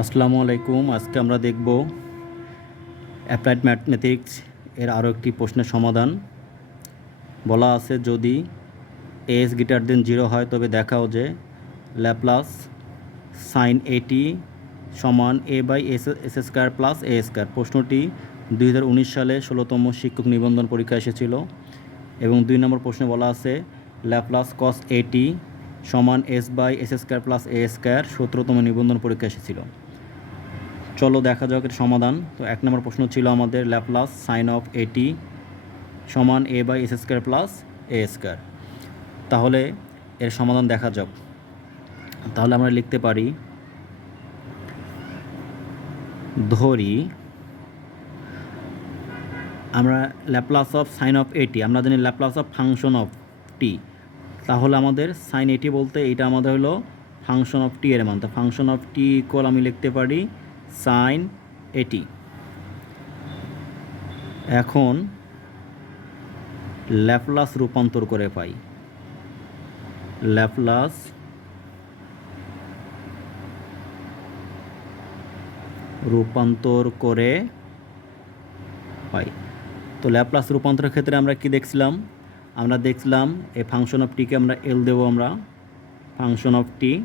আসসালামু আলাইকুম। আজকে আমরা দেখব অ্যাপ্লাইড ম্যাথমেটিক্স এর আরও একটি প্রশ্নের সমাধান। বলা আছে, যদি এস গিটার দেন জিরো হয়, তবে দেখাও যে ল্যাপ্লাস সাইন এটি সমান a by s s square plus a square প্রশ্নটি দুই হাজার উনিশ সালে ষোলোতম শিক্ষক নিবন্ধন পরীক্ষা এসেছিল এবং দুই নম্বর প্রশ্নে বলা আছে ল্যাপ্লাস কস এটি সমান s by s square plus a square সতেরোতম নিবন্ধন পরীক্ষা এসেছিল। চলো দেখা যাক এর সমাধান। তো এক নম্বর প্রশ্ন ছিল আমাদের ল্যাপ্লাস সাইন অফ এটি সমান a by s square plus a square তাহলে এর সমাধান দেখা যাক। তাহলে আমরা লিখতে পারি, ধরি আমরা ল্যাপ্লাস অফ সাইন অফ এটি আমরা জানি Laplace of function of t তাহলে আমাদের সাইন এটি বলতে এটা আমাদের হলো ফাংশন অফ টি এর মান। তো ফাংশন অফ টি ইকুয়াল আমি লিখতে পারি সাইন এটি। এখন ল্যাপ্লাস রূপান্তর করে পাই। ল্যাপ্লাস রূপান্তর করে পাই। তো ল্যাপলাস রূপান্তরের ক্ষেত্রে আমরা কি দেখছিলাম? আমরা দেখছিলাম এই ফাংশন অফ টিকে আমরা এল দেব আমরা। ফাংশন অফ টি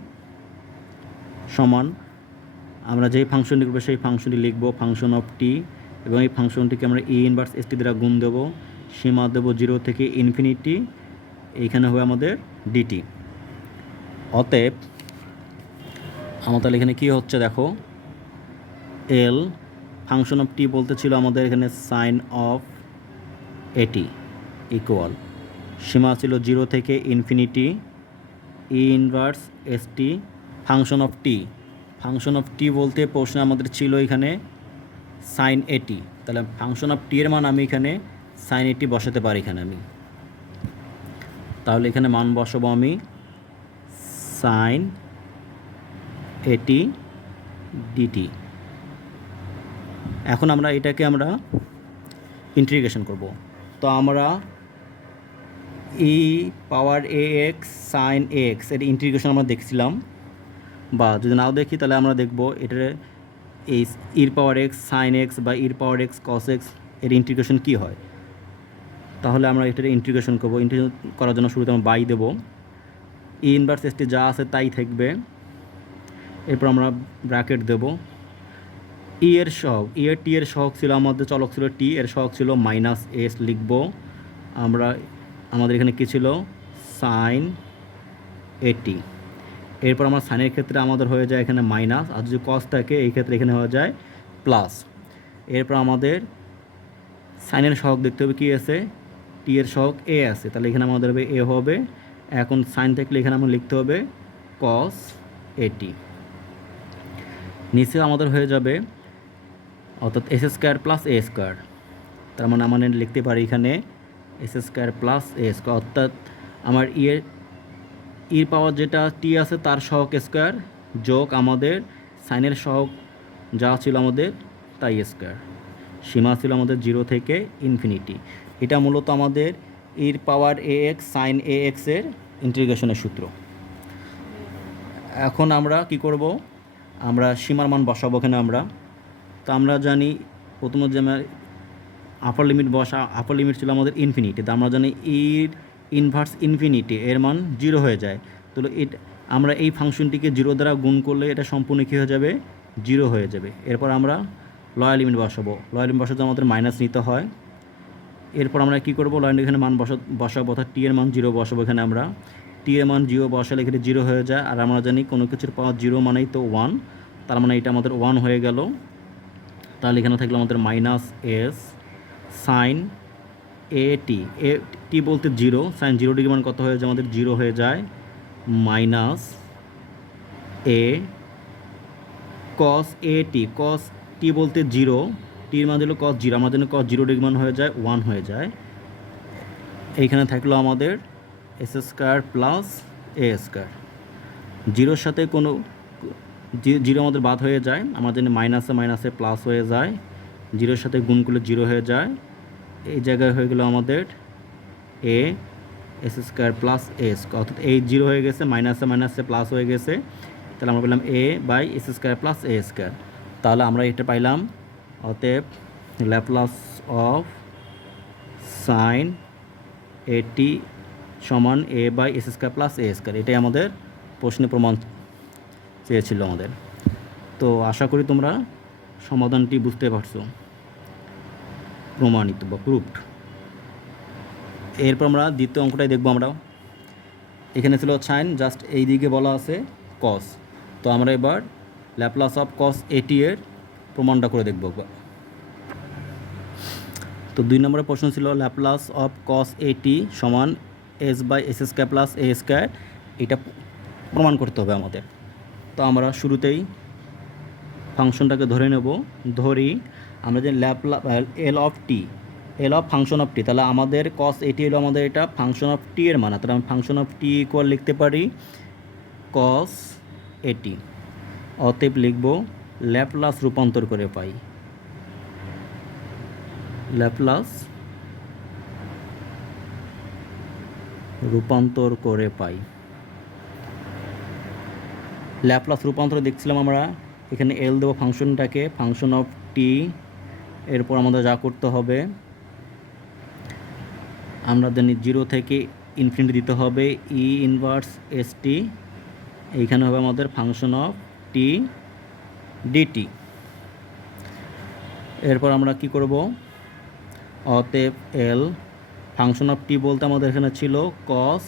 সমান আমরা যেই ফাংশনটি করব, সেই ফাংশনটি লিখব ফাংশন অফ টি এবং এই ফাংশনটিকে আমরা ই ইনভার্স এস টি দ্বারা গুণ দেবো। সীমা দেবো জিরো থেকে ইনফিনিটি এইখানে হবে আমাদের ডিটি অতএব, আমার তাহলে এখানে কী হচ্ছে দেখো? এল ফাংশন অফ টি বলতে ছিল আমাদের এখানে sine of a t equal সীমা ছিল জিরো থেকে infinity e inverse s t function of t function of t বলতে প্রশ্ন আমাদের ছিল এখানে সাইন এটি তাহলে ফাংশন অফ টি এর মান আমি এখানে সাইন এটি বসাতে পারি এখানে আমি। তাহলে এখানে মান বসাবো আমি সাইন এটি ডিটি এখন আমরা এটাকে আমরা ইন্টিগ্রেশন করব। তো আমরা e power a x sine এক্সের ইন্টিগ্রেশন আমরা দেখছিলাম। বা যদি নাও দেখি, তাহলে আমরা দেখব এটার এই ইর পাওয়ার এক্স সাইন এক্স বা ইর পাওয়ার এক্স কস এক্সের ইন্টিগ্রেশন কী হয়। তাহলে আমরা এটার ইন্টিগ্রেশন করব। ইন্টিগ্রেশন করার জন্য শুরুতে আমরা বাই দেবো। ই ইনভার্স এসটি যা আছে তাই থাকবে। এরপর আমরা ব্র্যাকেট দেব। ই এর সহগ ই এর টি এর সহগ ছিল আমাদের চলক ছিল টি এর সহগ ছিল মাইনাস এস লিখব। আমরা, আমাদের এখানে কী ছিল? সাইন এটি এরপর আমার সাইনের ক্ষেত্রে আমাদের হয়ে যায় এখানে মাইনাস, আর যদি কস থাকে, এই ক্ষেত্রে এখানে হয়ে যায় প্লাস এরপর আমাদের সাইনের সহগ দেখতে হবে কী আছে? টি এর সহগ এ আছে, তাহলে এখানে আমাদের হবে এ হবে, এখন সাইন থাকলে এখানে আমরা লিখতে হবে কস এটি নিচে আমাদের হয়ে যাবে, অর্থাৎ s square plus a square তার মানে আমরা লিখতে পারি এখানে s square plus a square অর্থাৎ আমার ইয়ের ইর পাওয়ার যেটা টি আছে তার সহক স্কোয়ার যোগ আমাদের সাইনের সহক যা ছিল আমাদের তাই স্কোয়ার সীমা ছিল আমাদের জিরো থেকে ইনফিনিটি এটা মূলত আমাদের ইর পাওয়ার এ এক্স সাইন এ এক্সের ইন্টিগ্রেশনের সূত্র। এখন আমরা কি করব? আমরা সীমার মান বসাবো এখানে আমরা। তো আমরা জানি প্রথমত যে আমার আপার লিমিট বসা আপার লিমিট ছিল আমাদের ইনফিনিটি তো আমরা জানি ইর ইনভার্স ইনফিনিটি এর মান জিরো হয়ে যায়। তো এটা আমরা এই ফাংশনটিকে জিরো দ্বারা গুণ করলে এটা সম্পূর্ণ কী হয়ে যাবে? জিরো হয়ে যাবে। এরপর আমরা লয়াল লিমিট বসাবো। লয়াল লিমিট বসাতে আমাদের মাইনাস নিতে হয়। এরপর আমরা কী করব? লয়াল এখানে মান বসা বসাবো, অর্থাৎ টি এর মান জিরো বসাবো এখানে আমরা। টি এর মান জিরো বসালে এখানে জিরো হয়ে যায়। আর আমরা জানি কোনো কিছুর পাওয়ার জিরো মানেই তো ওয়ান তার মানে এটা আমাদের ওয়ান হয়ে গেল। তাহলে এখানে থাকল আমাদের minus s sine a t বলতে জিরো সাইন জিরো ডিগ্রি মান কত হয়ে যায়? আমাদের জিরো হয়ে যায় মাইনাস এ কস এ টি কস টি বলতে জিরো টির মান দিল কস জিরো আমাদের কস জিরো ডিগ্রি মান হয়ে যায় ওয়ান হয়ে যায়। এইখানে থাকল আমাদের s square plus a square জিরোর সাথে কোনো জিরো আমাদের বাদ হয়ে যায়। আমাদের মাইনাসে মাইনাসে প্লাস হয়ে যায়। জিরোর সাথে গুণ জিরো হয়ে যায়। এই জায়গায় হয়ে গেল আমাদের a s square plus a square অর্থাৎ এই জিরো হয়ে গেছে মাইনাসে মাইনাসে প্লাস হয়ে গেছে। তাহলে আমরা পেলাম a by s square plus a square তাহলে আমরা এটা পাইলাম অতএব ল্যাপ্লাস অফ সাইন এটি সমান a by s square plus a square এটাই আমাদের প্রশ্নে প্রমাণ চেয়েছিল আমাদের। তো আশা করি তোমরা সমাধানটি বুঝতে পারছ। প্রমাণিত বা প্রুফড এরপর আমরা দ্বিতীয় অঙ্কটাই দেখব আমরা এখানে ছিল সাইন জাস্ট এই দিকে বলা আছে কস তো আমরা এবার ল্যাপ্লাস অফ কস এটি এর প্রমাণটা করে দেখব। তো দুই নম্বরের প্রশ্ন ছিল ল্যাপ্লাস অফ কস এটি সমান s by s square plus a square এটা প্রমাণ করতে হবে আমাদের। তো আমরা শুরুতেই ফাংশনটাকে ধরে নেব। ধরি আমরা যে Laplace L of t L of function of t. তাহলে আমাদের কস এটি হলো আমাদের এটা ফাংশন অফ টি এর মান। তাহলে আমি ফাংশন অফ টি ইকুয়াল লিখতে পারি কস এটি অতএব লিখব ল্যাপলাস রূপান্তর করে পাই। ল্যাপলাস রূপান্তর করে পাই। ল্যাপলাস রূপান্তর দেখছিলাম আমরা। এখানে এল দেবো ফাংশনটাকে ফাংশন অফ টি এরপর আমাদের যা করতে হবে আমরা জানি জিরো থেকে ইনফিনিটি দিতে হবে ই ইনভার্স এস টি এইখানে হবে আমাদের ফাংশন অফ টি ডিটি এরপর আমরা কি করব? অতএব এল ফাংশন অফ টি বলতে আমাদের এখানে ছিল কস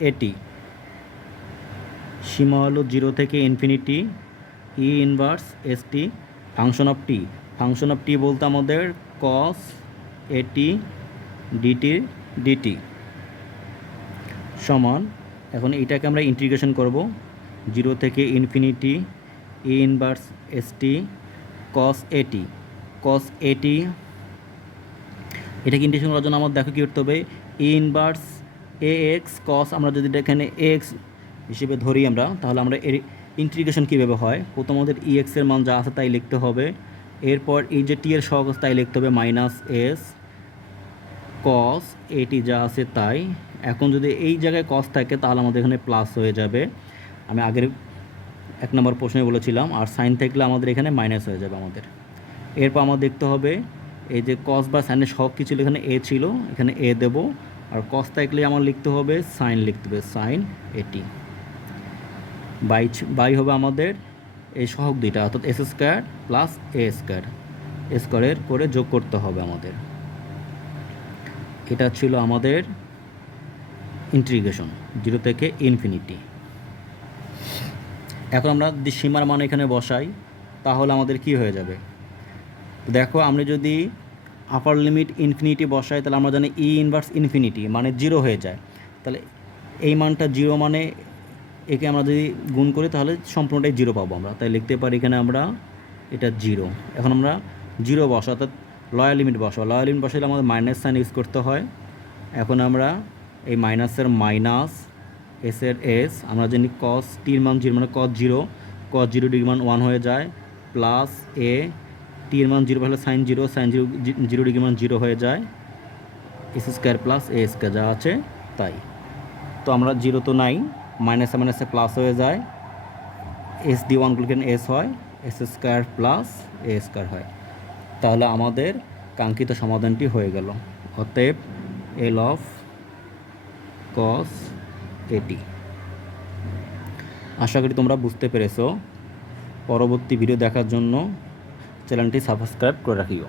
এটি সীমা হলো জিরো থেকে infinity e inverse s t function of t function of t বলতে আমাদের কস এটি ডিটি ডিটি সমান, এখন এটাকে আমরা ইন্টিগ্রেশন করব জিরো থেকে infinity e inverse s t cos a t cos a t এটাকে ইন্টিগ্রেশন করার জন্য আমার দেখো কী করতে হবে ই ইনভার্স এ এক্স কস আমরা যদি এখানে এক্স হিসেবে ধরি আমরা, তাহলে আমরা এর ইন্টিগ্রেশন কীভাবে হয়? প্রথম আমাদের ই এক্সের মান যা আছে তাই লিখতে হবে, এরপর এই যে টি এর সহগ তাই লিখতে হবে মাইনাস এস কস এটি যা আছে তাই। এখন যদি এই জায়গায় কস থাকে, তাহলে আমাদের এখানে প্লাস হয়ে যাবে। আমি আগের এক নম্বর প্রশ্নে বলেছিলাম, আর সাইন থাকলে আমাদের এখানে মাইনাস হয়ে যাবে আমাদের। এরপর আমার দেখতে হবে, এই যে কস বা সাইনের সব কিছু এখানে এ ছিল, এখানে এ দেব। আর কস থাকলে আমার লিখতে হবে সাইন লিখতে হবে সাইন এটি। বাই বাই হবে আমাদের এই সহগ দুইটা, অর্থাৎ s square plus a square স্কোয়ারের করে যোগ করতে হবে আমাদের। এটা ছিল আমাদের ইন্টিগ্রেশন জিরো থেকে ইনফিনিটি এখন আমরা যদি সীমার মান এখানে বসাই, তাহলে আমাদের কি হয়ে যাবে? দেখো, আমরা যদি আপার লিমিট ইনফিনিটি বসাই, তাহলে আমরা জানি ই ইনভার্স ইনফিনিটি মানে জিরো হয়ে যায়। তাহলে এই মানটা জিরো মানে একে আমরা যদি গুণ করি, তাহলে সম্পূর্ণটাই জিরো পাবো আমরা। তাই লিখতে পারি এখানে আমরা এটা জিরো এখন আমরা জিরো বসা লয়ার লিমিট বসা লয়ার লিমিট বসাইলে আমাদের মাইনাস সাইন ইউজ করতে হয়। এখন আমরা এই মাইনাসের মাইনাস এস এসের এস আমরা জানি কস টির মান জিরো মানে cos zero cos zero degree মান ওয়ান হয়ে যায় প্লাস এ টির মান জিরো হলে sine zero sine zero zero degree মান জিরো হয়ে যায় s square plus a square যা আছে তাই। তো আমরা জিরো তো নাই মাইনাসে মাইনাসে প্লাস হয়ে যায় এস ডি ওয়ানগুলোকে এস হয় s square plus a square হয়। তাহলে আমাদের কাঙ্ক্ষিত সমাধানটি হয়ে গেল। অতএব এল অফ কস এটি আশা করি তোমরা বুঝতে পেরেছ। পরবর্তী ভিডিও দেখার জন্য চ্যানেলটি সাবস্ক্রাইব করে রাখিও।